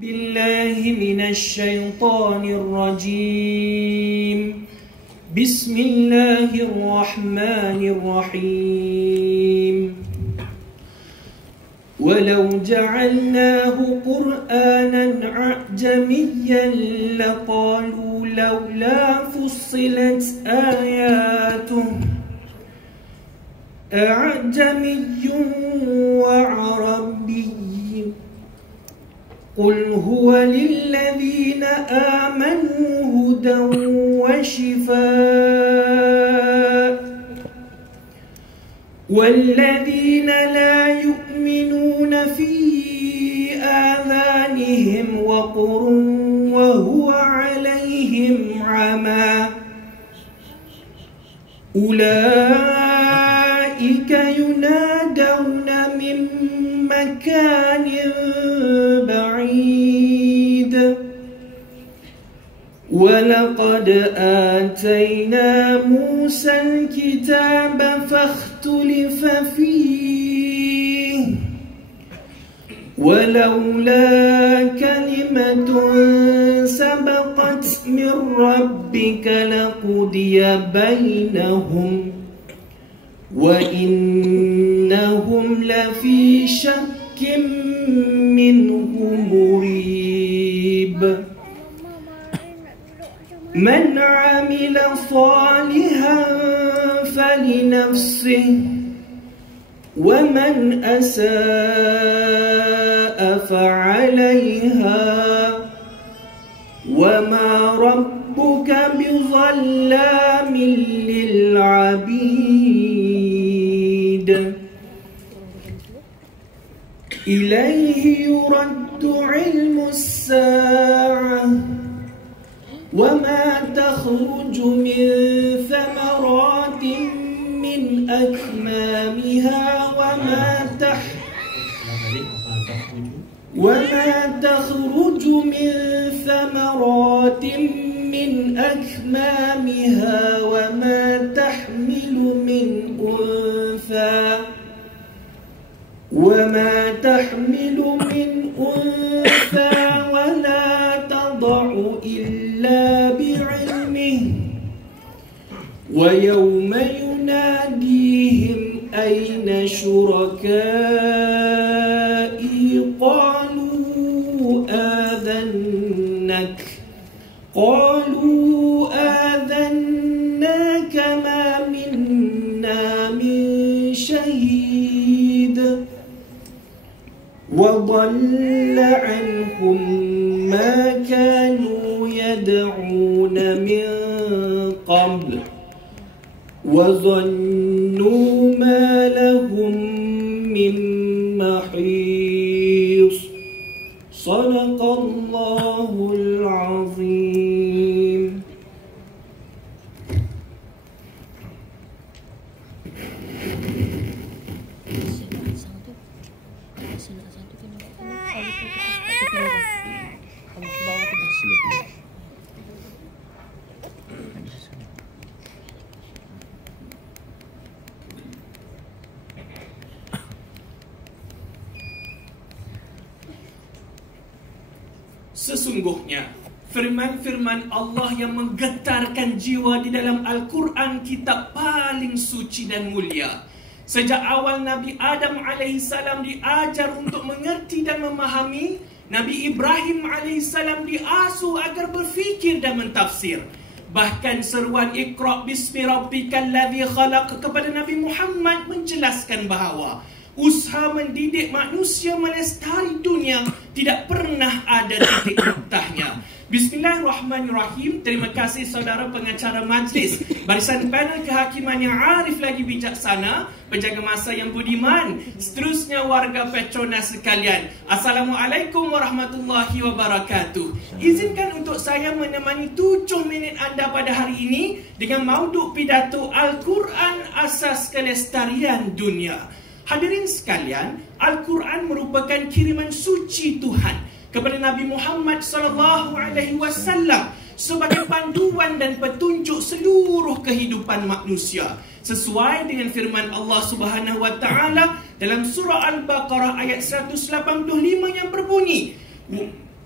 بالله من الشيطان الرجيم بسم الله الرحمن الرحيم ولو جعلناه قرآنا أعجميا لقالوا لولا فصلت آياته أعجمي وعربي قل هو للذين آمنوا هدى وشفاء والذين لا يؤمنون في آذانهم وقر وهو عليهم عمى أولئك ينادون من مكان بعيد ولقد آتينا موسى الكتاب فاختلف فيه ولولا كلمة سبقت من ربك لقضي بينهم وإنهم لفي شك منه مريب من عمل صالحا فلنفسه ومن أساء فعليها وما ربك بظلام للعبيد إليه يرد علم الساعة وما تخرج من ثمرات من أكمامها وما تخرج من ثمرات من أكمامها وما تحمل من أنثى ولا تضع إلا بعلمه ويوم يناديهم أين شركائي قالوا آذناك ما منا من شهيد وضل عنهم ما كانوا يدعون من قبل وظنوا ما لهم من محيص صدق الله العظيم. Sesungguhnya firman-firman Allah yang menggetarkan jiwa di dalam Al-Quran, kitab paling suci dan mulia. Sejak awal Nabi Adam alaihissalam diajar untuk mengerti dan memahami, Nabi Ibrahim alaihissalam diasuh agar berfikir dan mentafsir. Bahkan seruan Iqra' bismi rabbikal ladzi khalaq kepada Nabi Muhammad menjelaskan bahawa usaha mendidik manusia melestari dunia tidak pernah ada titik noktahnya. Bismillahirrahmanirrahim. Terima kasih saudara pengacara majlis, barisan panel kehakiman yang arif lagi bijaksana, penjaga masa yang budiman, seterusnya warga Petronas sekalian. Assalamualaikum warahmatullahi wabarakatuh. Izinkan untuk saya menemani 7 minit anda pada hari ini dengan mauduk pidato Al-Quran Asas Kelestarian Dunia. Hadirin sekalian, Al-Quran merupakan kiriman suci Tuhan kepada Nabi Muhammad SAW sebagai panduan dan petunjuk seluruh kehidupan manusia, sesuai dengan firman Allah Subhanahu wa taala dalam surah Al-Baqarah ayat 185 yang berbunyi,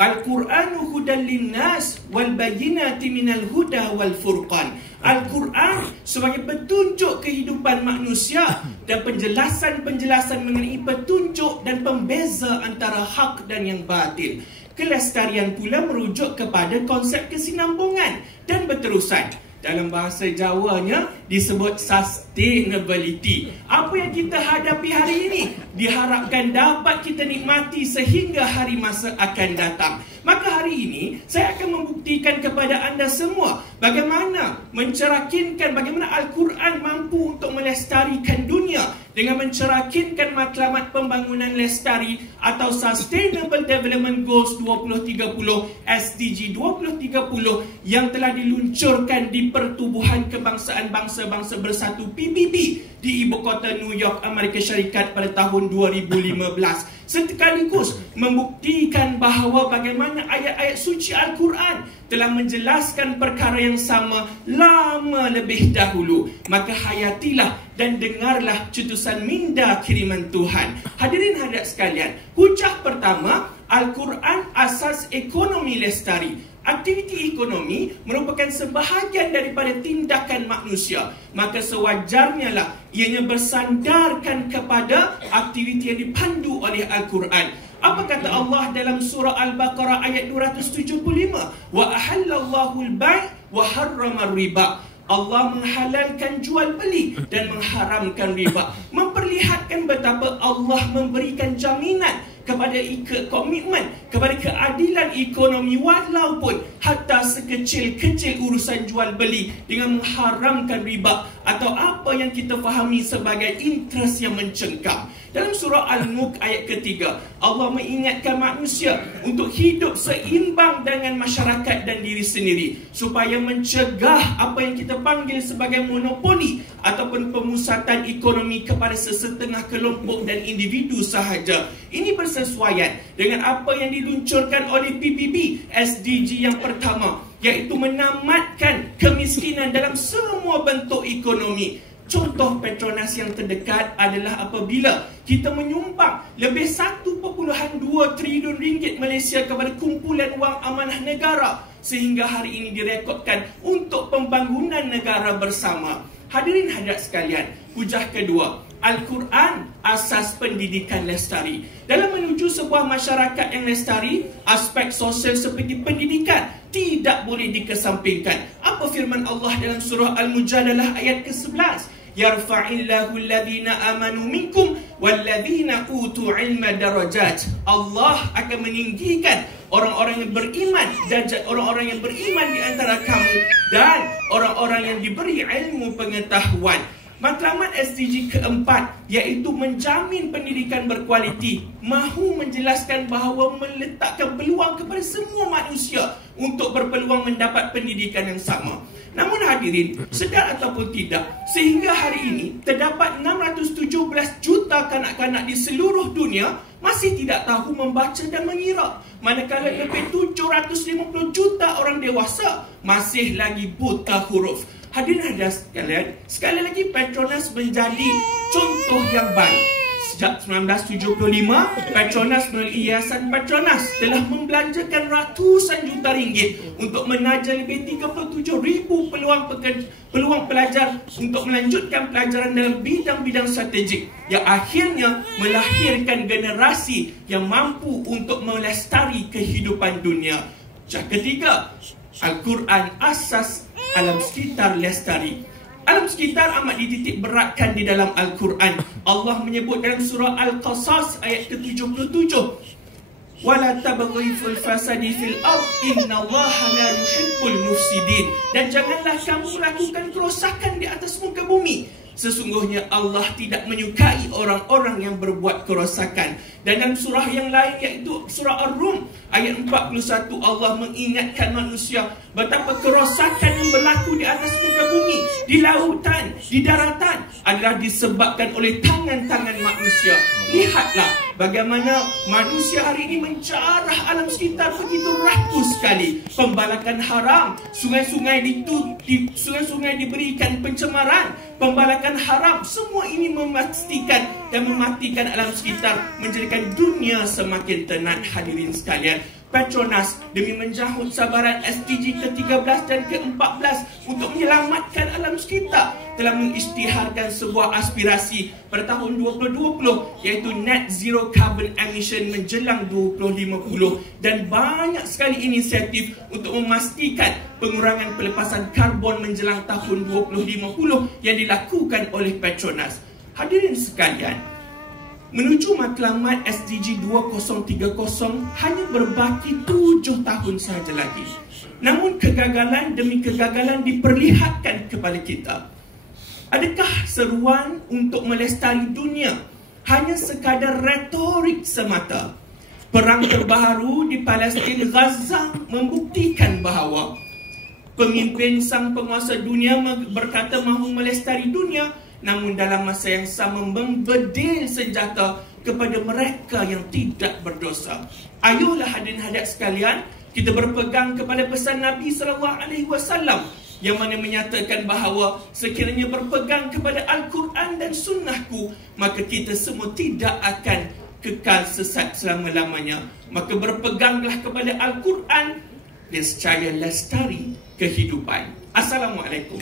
Al-Qur'anu hudan linnas wal bayyinati minal huda wal furqan. Al-Quran sebagai petunjuk kehidupan manusia dan penjelasan-penjelasan mengenai petunjuk dan pembeza antara hak dan yang batil. Kelestarian pula merujuk kepada konsep kesinambungan dan berterusan. Dalam bahasa Jawanya disebut sustainability. Apa yang kita hadapi hari ini diharapkan dapat kita nikmati sehingga hari masa akan datang. Maka hari ini saya akan membuktikan kepada anda semua bagaimana bagaimana Al-Quran mampu untuk melestarikan dunia dengan mencerakinkan matlamat pembangunan lestari atau Sustainable Development Goals 2030 SDG 2030 yang telah diluncurkan di Pertubuhan Kebangsaan Bangsa-Bangsa Bersatu PBB di ibu kota New York, Amerika Syarikat pada tahun 2015. Sekaligus membuktikan bahawa bagaimana ayat-ayat suci Al-Quran telah menjelaskan perkara yang sama lama lebih dahulu. Maka hayatilah dan dengarlah cetusan minda kiriman Tuhan. Hadirin hadirat sekalian, hujah pertama, Al-Quran asas ekonomi lestari. Aktiviti ekonomi merupakan sebahagian daripada tindakan manusia. Maka sewajarnya lah ianya bersandarkan kepada aktiviti yang dipandu oleh Al-Quran. Apa kata Allah dalam surah Al-Baqarah ayat 275? Wa ahallallahu al-bai' wa harrama riba. Allah menghalalkan jual beli dan mengharamkan riba. Memperlihatkan betapa Allah memberikan jaminan kepada komitmen kepada keadilan ekonomi walaupun hatta sekecil-kecil urusan jual beli dengan mengharamkan riba atau apa yang kita fahami sebagai interest yang mencengkam. Dalam surah Al-Mulk ayat ketiga, Allah mengingatkan manusia untuk hidup seimbang dengan masyarakat dan diri sendiri supaya mencegah apa yang kita panggil sebagai monopoli ataupun pemusatan ekonomi kepada sesetengah kelompok dan individu sahaja. Ini bersesuaian dengan apa yang diluncurkan oleh PBB SDG yang pertama, iaitu menamatkan kemiskinan dalam semua bentuk ekonomi. Contoh Petronas yang terdekat adalah apabila kita menyumbang lebih 1.2 trilion ringgit Malaysia kepada kumpulan wang amanah negara sehingga hari ini direkodkan untuk pembangunan negara bersama. Hadirin hadirat sekalian, hujah kedua, Al-Quran asas pendidikan lestari. Dalam menuju sebuah masyarakat yang lestari, aspek sosial seperti pendidikan tidak boleh dikesampingkan. Apa firman Allah dalam surah Al-Mujadalah ayat ke-11? Yarfa'illahu alladhina amanu minkum walladhina utu ilma darajat. Allah akan meninggikan orang-orang yang beriman, darjat orang-orang yang beriman di antara kamu dan orang-orang yang diberi ilmu pengetahuan. Matlamat SDG keempat, iaitu menjamin pendidikan berkualiti, mahu menjelaskan bahawa meletakkan peluang kepada semua manusia untuk berpeluang mendapat pendidikan yang sama. Namun hadirin, sedar ataupun tidak, sehingga hari ini terdapat 617 juta kanak-kanak di seluruh dunia masih tidak tahu membaca dan mengira, manakala lebih 750 juta orang dewasa masih lagi buta huruf. Hadirin hadirat sekalian, sekali lagi Petronas menjadi contoh yang baik. Sejak 1975, Petronas melalui Yayasan Petronas telah membelanjakan ratusan juta ringgit untuk menaja lebih 37,000 peluang pelajar untuk melanjutkan pelajaran dalam bidang-bidang strategik yang akhirnya melahirkan generasi yang mampu untuk melestari kehidupan dunia. Yang ketiga, Al-Quran asas alam sekitar lestari. Alam sekitar amat dititik beratkan di dalam Al-Quran. Allah menyebut dalam surah Al-Qasas ayat ke-77, wala tabghi fil fasadi fil ard innallaha la yuhibbul mufsidin. Dan janganlah kamu lakukan kerosakan di atas muka bumi, sesungguhnya Allah tidak menyukai orang-orang yang berbuat kerosakan. Dan dalam surah yang lain, iaitu surah Ar-Rum ayat 41, Allah mengingatkan manusia betapa kerosakan yang berlaku di atas muka bumi, di lautan, di daratan adalah disebabkan oleh tangan-tangan manusia. Lihatlah bagaimana manusia hari ini menjarah alam sekitar begitu ratus sekali. Pembalakan haram, sungai-sungai diberikan pencemaran, pembalakan haram, semua ini memastikan dan mematikan alam sekitar, menjadikan dunia semakin tenat. Hadirin sekalian, Petronas demi menjahut sabaran SDG ke-13 dan ke-14 untuk menyelamatkan alam sekitar telah mengisytiharkan sebuah aspirasi pada tahun 2020 iaitu net zero carbon emission menjelang 2050 dan banyak sekali inisiatif untuk memastikan pengurangan pelepasan karbon menjelang tahun 2050 yang dilakukan oleh Petronas. Hadirin sekalian, menuju matlamat SDG 2030 hanya berbaki 7 tahun sahaja lagi. Namun kegagalan demi kegagalan diperlihatkan kepada kita. Adakah seruan untuk melestari dunia hanya sekadar retorik semata? Perang terbaru di Palestin Gaza membuktikan bahawa pemimpin sang penguasa dunia berkata mahu melestari dunia, namun dalam masa yang sama membedil senjata kepada mereka yang tidak berdosa. Ayolah hadirin hadirat sekalian, kita berpegang kepada pesan Nabi SAW yang mana menyatakan bahawa sekiranya berpegang kepada Al-Quran dan Sunnahku, maka kita semua tidak akan kekal sesat selama-lamanya. Maka berpeganglah kepada Al-Quran dan secaya lestari kehidupan. Assalamualaikum.